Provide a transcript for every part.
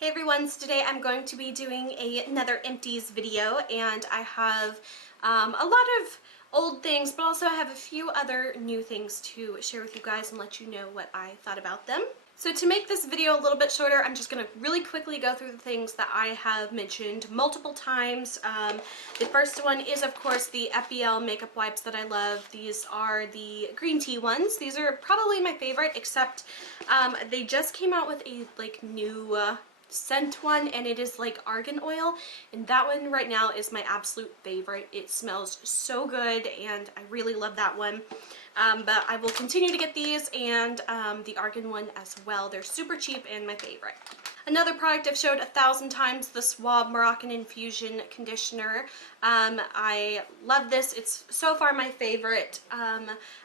Hey everyone, so today I'm going to be doing another Empties video, and I have a lot of old things, but also I have a few other new things to share with you guys and let you know what I thought about them. So to make this video a little bit shorter, I'm just going to really quickly go through the things that I have mentioned multiple times. The first one is, of course, the Epielle makeup wipes that I love. These are the green tea ones. These are probably my favorite, except they just came out with a new scent one, and it is like argan oil, and that one right now is my absolute favorite. It smells so good and I really love that one. But I will continue to get these and the argan one as well. They're super cheap and my favorite. Another product I've showed 1,000 times, the Suave Moroccan Infusion conditioner. I love this. It's so far my favorite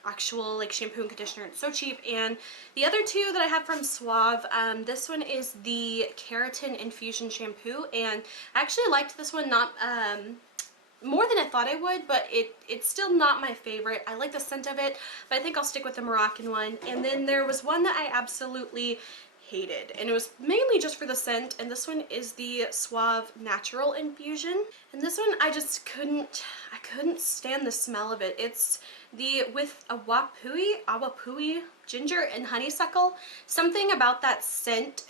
actual shampoo and conditioner. It's so cheap. And the other two that I have from Suave, this one is the Keratin Infusion shampoo, and I actually liked this one not more than I thought I would, but it's still not my favorite. I like the scent of it, but I think I'll stick with the Moroccan one. And then there was one that I absolutely hated, and it was mainly just for the scent, and this one is the Suave Natural Infusion. And this one I just couldn't stand the smell of it. It's the with awapui, ginger and honeysuckle. Something about that scent,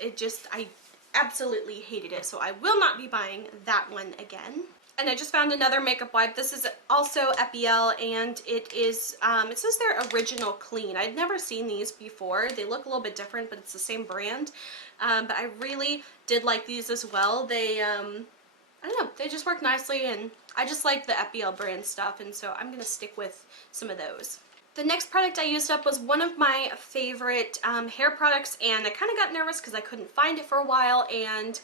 I absolutely hated it, so I will not be buying that one again. And I just found another makeup wipe. This is also Epielle, and it is, it says they're original clean. I'd never seen these before. They look a little bit different, but it's the same brand. But I really did like these as well. They, I don't know, they just work nicely, and I just like the Epielle brand stuff, and so I'm going to stick with some of those. The next product I used up was one of my favorite hair products, and I kind of got nervous because I couldn't find it for a while, and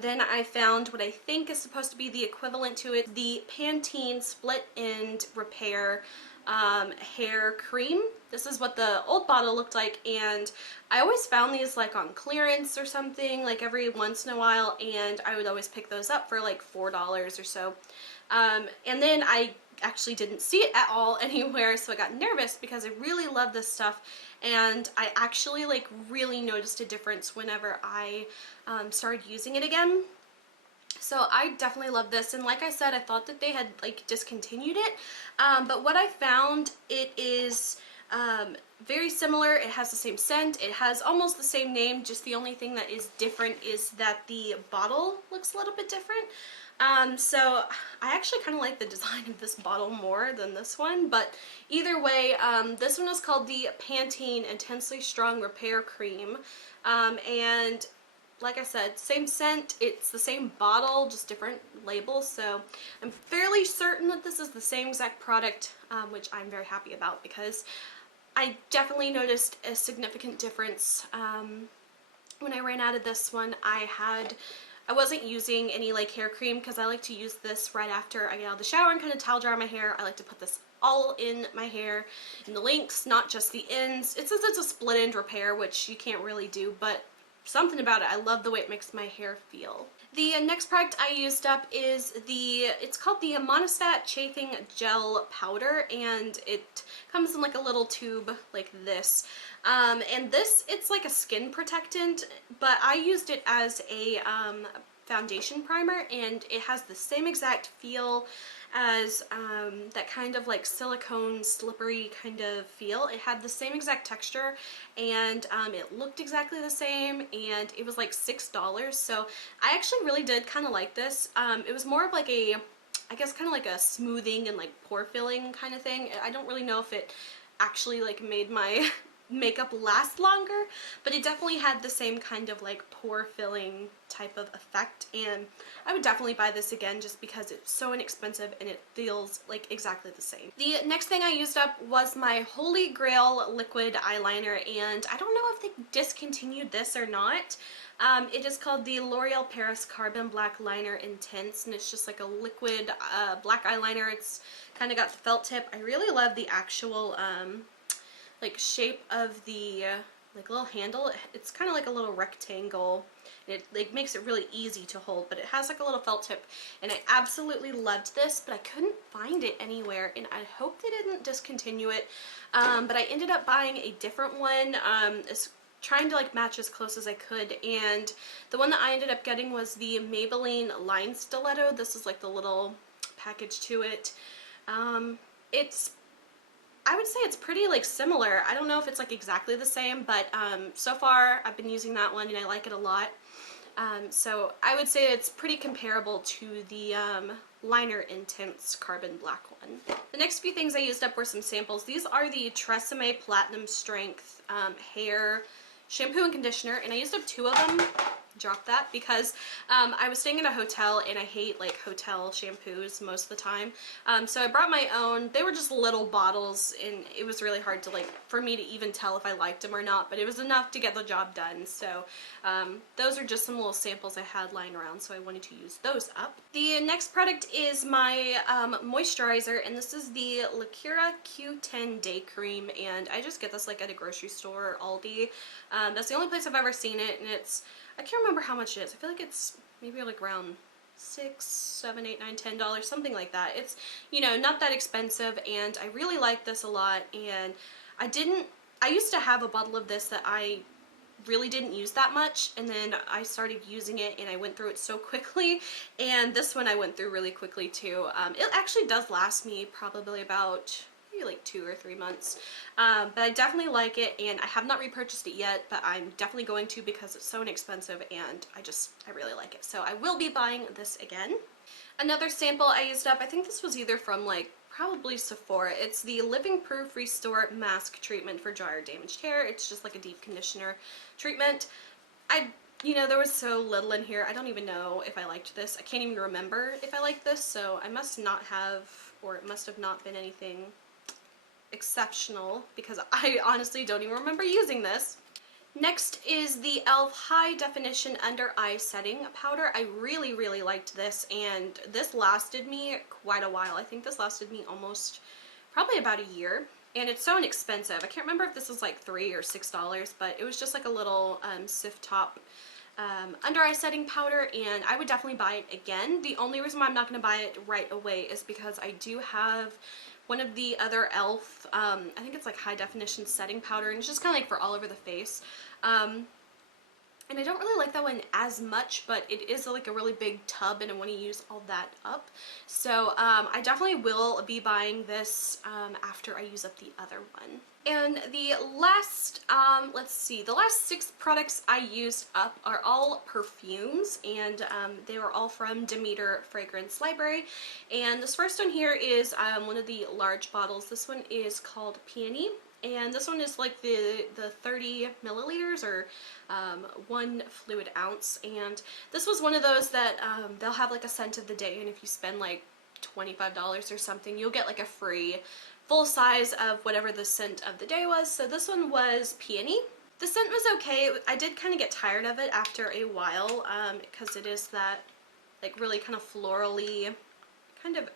then I found what I think is supposed to be the equivalent to it, the Pantene Split End Repair hair cream. This is what the old bottle looked like, and I always found these on clearance or something every once in a while, and I would always pick those up for $4 or so. And then I actually didn't see it at all anywhere, so I got nervous because I really love this stuff, and I actually really noticed a difference whenever I started using it again. So I definitely love this, and like I said, I thought that they had discontinued it, but what I found, it is very similar. It has the same scent, it has almost the same name, just the only thing that is different is that the bottle looks a little bit different. So I actually kind of like the design of this bottle more than this one, but either way, this one is called the Pantene Intensely Strong Repair Cream, and like I said, same scent, it's the same bottle, just different labels, so I'm fairly certain that this is the same exact product, which I'm very happy about because I definitely noticed a significant difference. When I ran out of this one, I wasn't using any hair cream because I like to use this right after I get out of the shower and kind of towel dry my hair. I like to put this all in my hair, in the links, not just the ends. It says it's a split end repair, which you can't really do, but something about it, I love the way it makes my hair feel. The next product I used up is it's called the Monastat Chaffing Gel Powder, and it comes in a little tube like this. And this, it's like a skin protectant, but I used it as a foundation primer, and it has the same exact feel as that kind of silicone slippery kind of feel. It had the same exact texture, and it looked exactly the same, and it was $6, so I actually really did kind of like this. It was more of I guess kind of a smoothing and pore filling kind of thing. I don't really know if it actually made my makeup last longer, but it definitely had the same kind of pore filling type of effect, and I would definitely buy this again just because it's so inexpensive and it feels exactly the same. The next thing I used up was my Holy Grail liquid eyeliner, and I don't know if they discontinued this or not. It is called the L'Oreal Paris Carbon Black Liner Intense, and it's just a liquid black eyeliner. It's kind of got the felt tip. I really love the actual shape of the little handle. It's kind of a little rectangle. It makes it really easy to hold, but it has a little felt tip, and I absolutely loved this, but I couldn't find it anywhere, and I hope they didn't discontinue it. But I ended up buying a different one. It's trying to like match as close as I could, and the one that I ended up getting was the Maybelline Line Stiletto. This is like the little package to it. It's, I would say it's pretty like similar. I don't know if it's like exactly the same, but so far I've been using that one and I like it a lot. So I would say it's pretty comparable to the Lineur Intense Carbon Black one. The next few things I used up were some samples. These are the Tresemme Platinum Strength hair shampoo and conditioner, and I used up 2 of them. Drop that because I was staying in a hotel and I hate like hotel shampoos most of the time, so I brought my own. They were just little bottles and it was really hard to like for me to even tell if I liked them or not, but it was enough to get the job done. So those are just some little samples I had lying around, so I wanted to use those up. The next product is my moisturizer, and this is the Lacura Q10 Day Cream, and I just get this like at a grocery store or Aldi. That's the only place I've ever seen it, and it's, I can't remember how much it is. I feel like it's maybe like around $6, $7, $8, $9, $10, something like that. It's, you know, not that expensive, and I really like this a lot. And I used to have a bottle of this that I really didn't use that much, and then I started using it and I went through it so quickly, and this one I went through really quickly too. It actually does last me probably about like 2 or 3 months, but I definitely like it, and I have not repurchased it yet, but I'm definitely going to because it's so inexpensive and I really like it, so I will be buying this again. Another sample I used up, I think this was either from like probably Sephora. It's the Living Proof Restore Mask Treatment for Dry or Damaged Hair. It's just like a deep conditioner treatment. You know, there was so little in here, I don't even know if I liked this. I can't even remember if I liked this, so I must not have, or it must have not been anything exceptional because I honestly don't even remember using this. Next is the e.l.f. High Definition Under Eye Setting Powder. I really, really liked this, and this lasted me quite a while. I think this lasted me almost, probably about a year, and it's so inexpensive. I can't remember if this was like $3 or $6, but it was just like a little Sift Top under eye setting powder, and I would definitely buy it again. The only reason why I'm not going to buy it right away is because I do have one of the other e.l.f. I think it's like high definition setting powder, and it's just kind of like for all over the face. And I don't really like that one as much, but it is like a really big tub and I want to use all that up. So I definitely will be buying this after I use up the other one. And the last, let's see, the last 6 products I used up are all perfumes, and they were all from Demeter Fragrance Library. And this first one here is one of the large bottles. This one is called Peony, and this one is like the 30 milliliters or 1 fluid ounce. And this was one of those that they'll have like a scent of the day, and if you spend like $25 or something, you'll get like a free full size of whatever the scent of the day was. So this one was Peony. The scent was okay. I did kind of get tired of it after a while because it is that like really kind of florally, kind of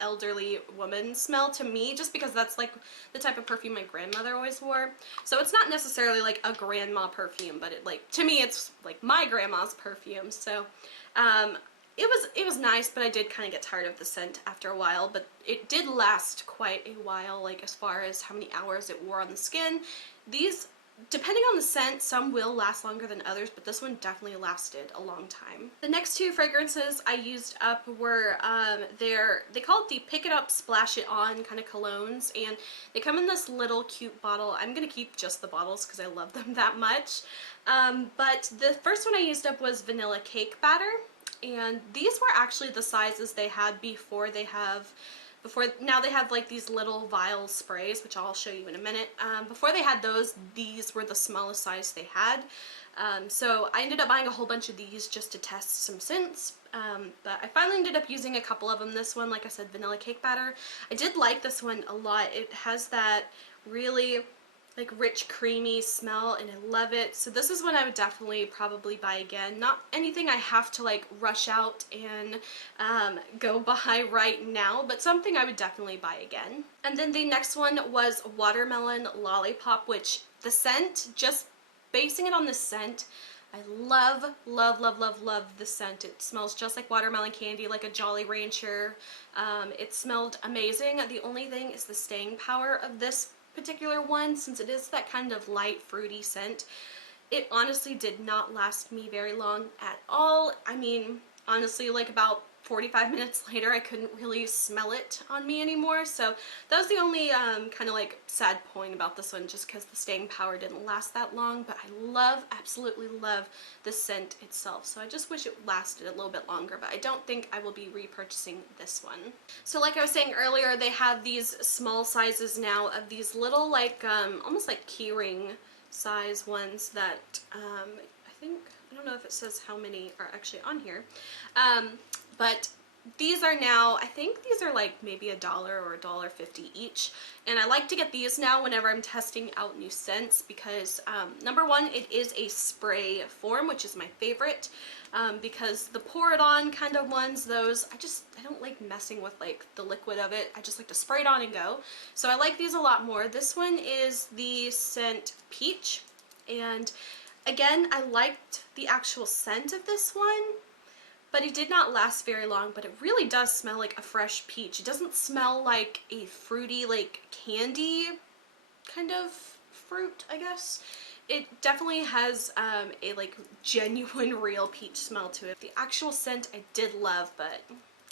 elderly woman smell to me, just because that's like the type of perfume my grandmother always wore. So it's not necessarily like a grandma perfume, but it, like, to me it's like my grandma's perfume. So it was nice, but I did kind of get tired of the scent after a while. But it did last quite a while, like as far as how many hours it wore on the skin. These, depending on the scent, some will last longer than others, but this one definitely lasted a long time. The next 2 fragrances I used up were they call it the Pick It Up Splash It On kind of colognes, and they come in this little cute bottle. I'm gonna keep just the bottles because I love them that much. But the first one I used up was Vanilla Cake Batter, and these were actually the sizes they had before. Now they have like these little vial sprays, which I'll show you in a minute. Before they had those, these were the smallest size they had. So I ended up buying a whole bunch of these just to test some scents. But I finally ended up using a couple of them. This one, like I said, Vanilla Cake Batter. I did like this one a lot. It has that really like rich, creamy smell, and I love it. So this is one I would definitely probably buy again. Not anything I have to like rush out and go buy right now, but something I would definitely buy again. And then the next one was Watermelon Lollipop, which the scent, just basing it on the scent, I love, love, love, love, love the scent. It smells just like watermelon candy, like a Jolly Rancher. It smelled amazing. The only thing is the staying power of this particular one, since it is that kind of light fruity scent, It honestly did not last me very long at all. I mean, honestly, like about 45 minutes later, I couldn't really smell it on me anymore. So that was the only kind of like sad point about this one, just because the staying power didn't last that long. But I love, absolutely love the scent itself. So I just wish it lasted a little bit longer, but I don't think I will be repurchasing this one. So like I was saying earlier, they have these small sizes now of these little like almost like keyring size ones that I think, I don't know if it says how many are actually on here, but these are now, I think these are like maybe $1 or $1.50 each, and I like to get these now whenever I'm testing out new scents because number one, it is a spray form, which is my favorite, because the pour it on kind of ones, those, I don't like messing with like the liquid of it. I just like to spray it on and go. So I like these a lot more. This one is the scent Peach, and again, I liked the actual scent of this one, but it did not last very long, but it really does smell like a fresh peach. It doesn't smell like a fruity, like candy kind of fruit, I guess. It definitely has a like genuine real peach smell to it. The actual scent I did love, but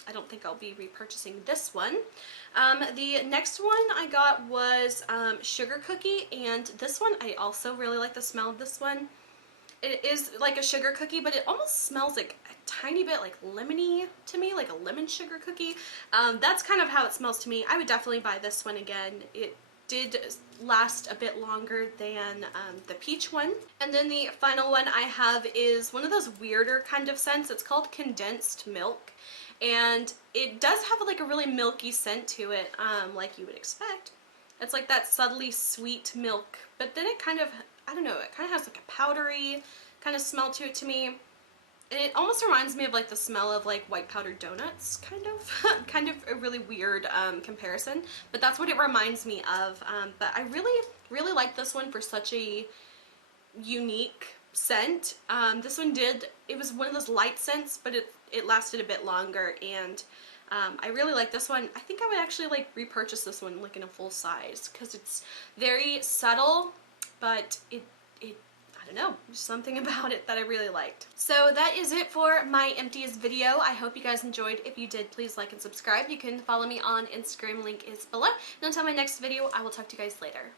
I don't think I'll be repurchasing this one. The next one I got was Sugar Cookie, and this one I also really like the smell of this one. It is like a sugar cookie, but it almost smells like a tiny bit like lemony to me, like a lemon sugar cookie. That's kind of how it smells to me. I would definitely buy this one again. It did last a bit longer than the peach one. And then the final one I have is one of those weirder kind of scents. It's called Condensed Milk, and it does have like a really milky scent to it, like you would expect. It's like that subtly sweet milk, but then it kind of, I don't know, it kind of has like a powdery kind of smell to it to me. And it almost reminds me of like the smell of like white powdered donuts, kind of. Kind of a really weird comparison, but that's what it reminds me of. But I really, really like this one for such a unique scent. This one it was one of those light scents, but it lasted a bit longer, and I really like this one. I think I would actually like repurchase this one like in a full size, because it's very subtle, but it I don't know, there's something about it that I really liked. So that is it for my Empties video. I hope you guys enjoyed. If you did, please like and subscribe. You can follow me on Instagram, link is below. And until my next video, I will talk to you guys later.